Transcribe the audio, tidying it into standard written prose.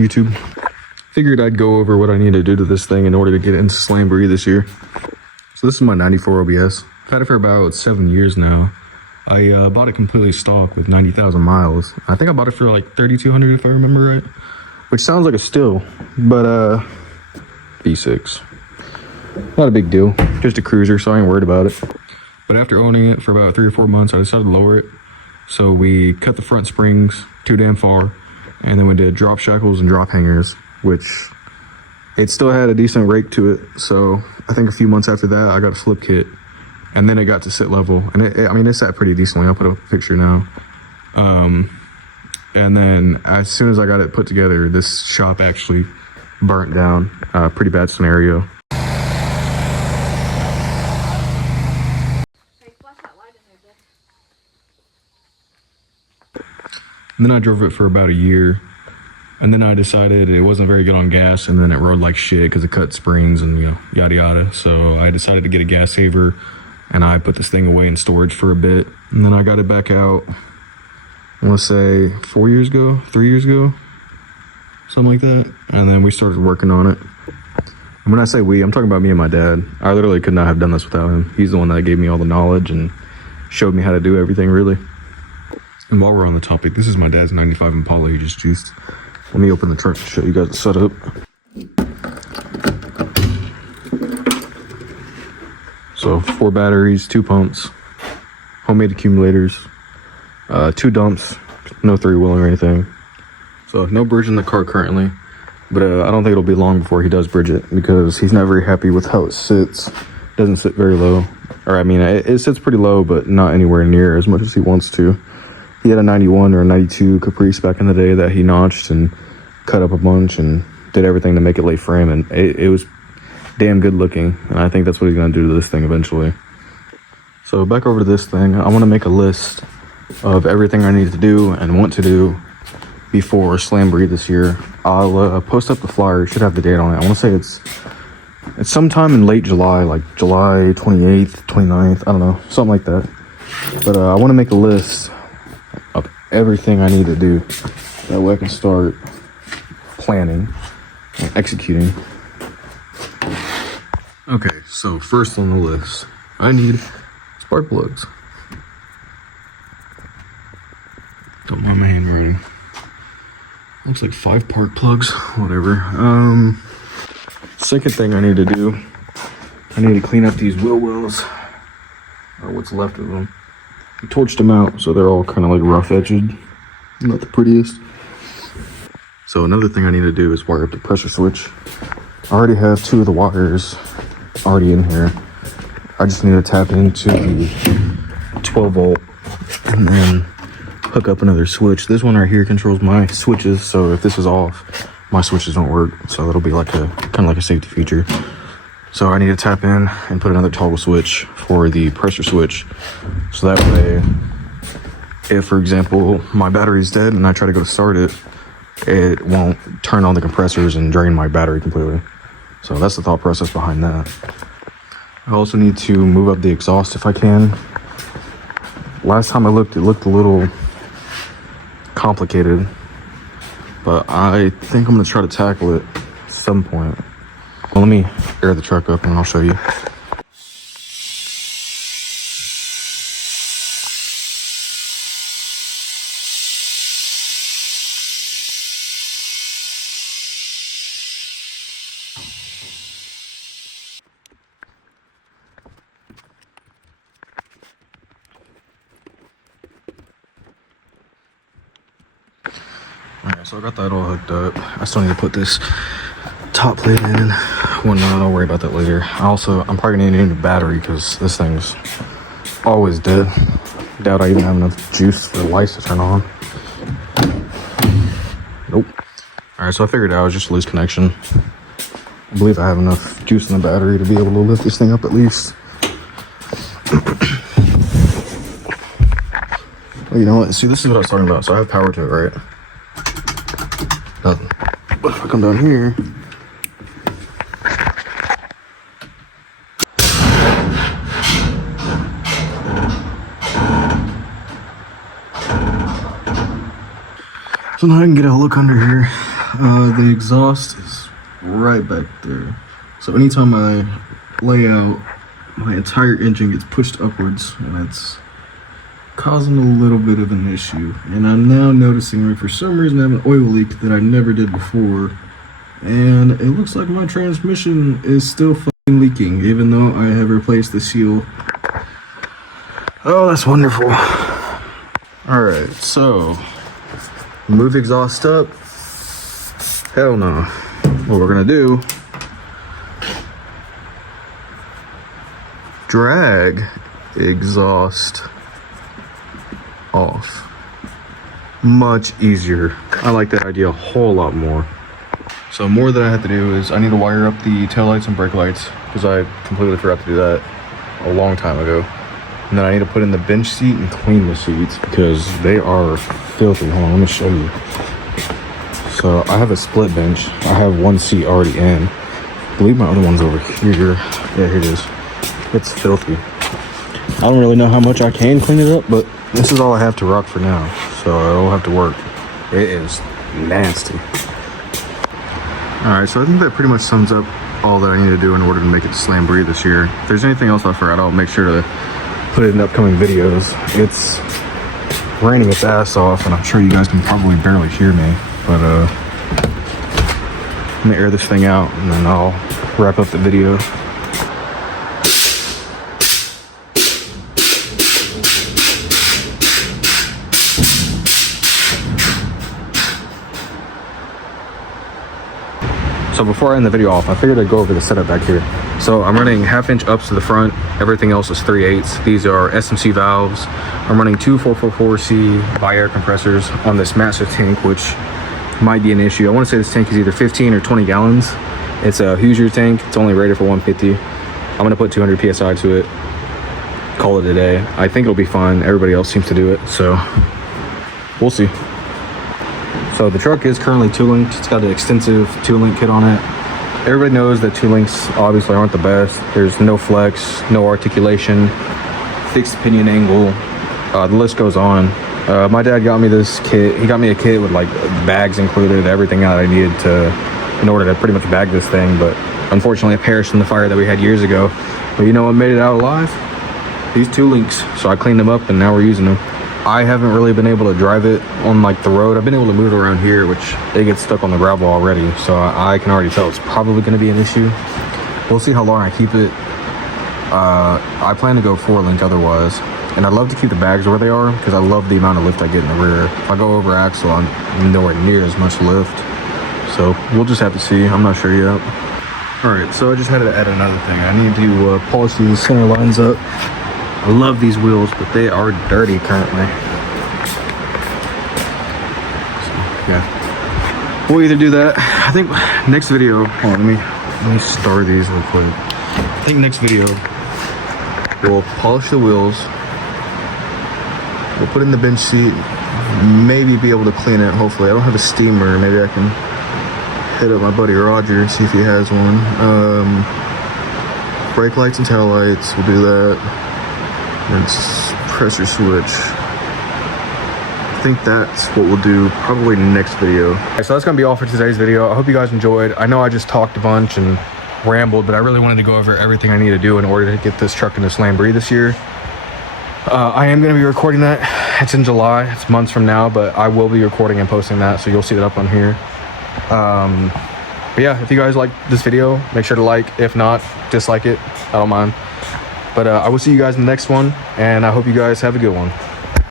YouTube. Figured I'd go over what I need to do to this thing in order to get into Slamboree this year. So this is my 94 OBS. I've had it for about 7 years now. I bought it completely stock with 90,000 miles. I think I bought it for like 3,200 if I remember right. Which sounds like a steal, but V6. Not a big deal. Just a cruiser, so I ain't worried about it. But after owning it for about 3 or 4 months, I decided to lower it. So we cut the front springs too damn far, and then we did drop shackles and drop hangers, which it still had a decent rake to it. So I think a few months after that, I got a flip kit, and then it got to sit level. And it sat pretty decently. I'll put up a picture now. And then as soon as I got it put together, this shop actually burnt down. Pretty bad scenario. And then I drove it for about a year, and then I decided it wasn't very good on gas, and then it rode like shit because it cut springs and, you know, yada yada. So I decided to get a gas saver, and I put this thing away in storage for a bit, and then I got it back out, I want to say 4 years ago, 3 years ago, something like that. And then we started working on it. And when I say we, I'm talking about me and my dad. I literally could not have done this without him. He's the one that gave me all the knowledge and showed me how to do everything, really. And while we're on the topic, this is my dad's 95 Impala he just juiced. Let me open the trunk to show you guys the setup. So 4 batteries, 2 pumps, homemade accumulators, 2 dumps, no 3-wheeling or anything. So no bridge in the car currently, but I don't think it'll be long before he does bridge it because he's not very happy with how it sits. It doesn't sit very low. Or I mean, it sits pretty low, but not anywhere near as much as he wants to. He had a 91 or a 92 Caprice back in the day that he notched and cut up a bunch and did everything to make it lay frame, and it was damn good looking, and I think that's what he's going to do to this thing eventually. So back over to this thing, I want to make a list of everything I need to do and want to do before Slamboree this year. I'll post up the flyer. It should have the date on it. I want to say it's sometime in late July, like July 28th, 29th, I don't know, something like that. But I want to make a list of everything I need to do. That way I can start planning and executing. Okay, so first on the list, I need spark plugs. Don't mind my handwriting. Looks like 5 spark plugs, whatever. Second thing I need to do, I need to clean up these wheel wells, or what's left of them. I torched them out, so they're all kind of like rough edged, not the prettiest. So another thing I need to do is wire up the pressure switch. I already have 2 of the wires already in here. I just need to tap into the 12 volt and then hook up another switch. This one right here controls my switches, so if this is off, my switches don't work. So it'll be like kind of like a safety feature. So I need to tap in and put another toggle switch for the pressure switch. So that way, if for example, my battery's dead and I try to go to start it, it won't turn on the compressors and drain my battery completely. So that's the thought process behind that. I also need to move up the exhaust if I can. Last time I looked, it looked a little complicated, but I think I'm gonna try to tackle it at some point. Well, let me air the truck up and I'll show you. Alright, so I got that all hooked up. I still need to put this top plate in. Whatnot, I'll worry about that later. I'm probably gonna need a new battery because this thing's always dead. Doubt I even have enough juice for the lights to turn on. Nope. Alright, so I figured out it was just a loose connection. I believe I have enough juice in the battery to be able to lift this thing up at least. Well, you know what? See, this is what I was talking about. So I have power to it, right? Nothing. But if I come down here, so now I can get a look under here. The exhaust is right back there. So anytime I lay out, my entire engine gets pushed upwards, and it's causing a little bit of an issue. And I'm now noticing that for some reason I have an oil leak that I never did before. And it looks like my transmission is still fucking leaking, even though I have replaced the seal. Oh, that's wonderful. Alright, so move exhaust up. Hell no. What we're gonna do, drag exhaust off. Much easier. I like that idea a whole lot more. So more that I have to do is I need to wire up the taillights and brake lights, because I completely forgot to do that a long time ago. And then I need to put in the bench seat and clean the seats because they are filthy. Hold on, let me show you. So I have a split bench. I have one seat already in. I believe my other one's over here. Yeah, here it is. It's filthy. I don't really know how much I can clean it up, but this is all I have to rock for now. So it'll have to work. It is nasty. Alright, so I think that pretty much sums up all that I need to do in order to make it to Slamboree this year. If there's anything else I forgot, I'll make sure to put it in upcoming videos. It's raining its ass off, and I'm sure you guys can probably barely hear me, but I'm gonna air this thing out and then I'll wrap up the video. So before I end the video off, I figured I'd go over the setup back here. So I'm running 1/2 inch ups to the front. Everything else is 3/8. These are SMC valves. I'm running two 444C bi-air compressors on this massive tank, which might be an issue. I want to say this tank is either 15 or 20 gallons. It's a Hoosier tank. It's only rated for 150. I'm going to put 200 PSI to it. Call it a day. I think it'll be fine. Everybody else seems to do it, so we'll see. So the truck is currently 2-linked. It's got an extensive 2-link kit on it. Everybody knows that 2-links obviously aren't the best. There's no flex, no articulation, fixed pinion angle. The list goes on. My dad got me this kit. He got me a kit with like bags included, everything that I needed in order to pretty much bag this thing. But unfortunately, it perished in the fire that we had years ago. But you know what made it out alive? These 2-links. So I cleaned them up and now we're using them. I haven't really been able to drive it on like the road. I've been able to move it around here, which it gets stuck on the gravel already. So I can already tell it's probably going to be an issue. We'll see how long I keep it. I plan to go 4-link otherwise. And I'd love to keep the bags where they are because I love the amount of lift I get in the rear. If I go over axle, I'm nowhere near as much lift. So we'll just have to see. I'm not sure yet. Alright, so I just had to add another thing. I need to polish these center lines up. I love these wheels, but they are dirty currently. So, yeah. We'll either do that. I think next video, hold on, let me star these real quick. I think next video, we'll polish the wheels. We'll put in the bench seat. Maybe be able to clean it, hopefully. I don't have a steamer. Maybe I can hit up my buddy Roger and see if he has one. Brake lights and tail lights, we'll do that. And pressure switch. I think that's what we'll do probably next video. Okay, so that's gonna be all for today's video. I hope you guys enjoyed. I know I just talked a bunch and rambled, but I really wanted to go over everything I need to do in order to get this truck into Slamboree this year. I am gonna be recording that. It's in July, it's months from now, but I will be recording and posting that, so you'll see that up on here. But yeah, if you guys like this video, make sure to like. If not, dislike it, I don't mind. But I will see you guys in the next one, and I hope you guys have a good one.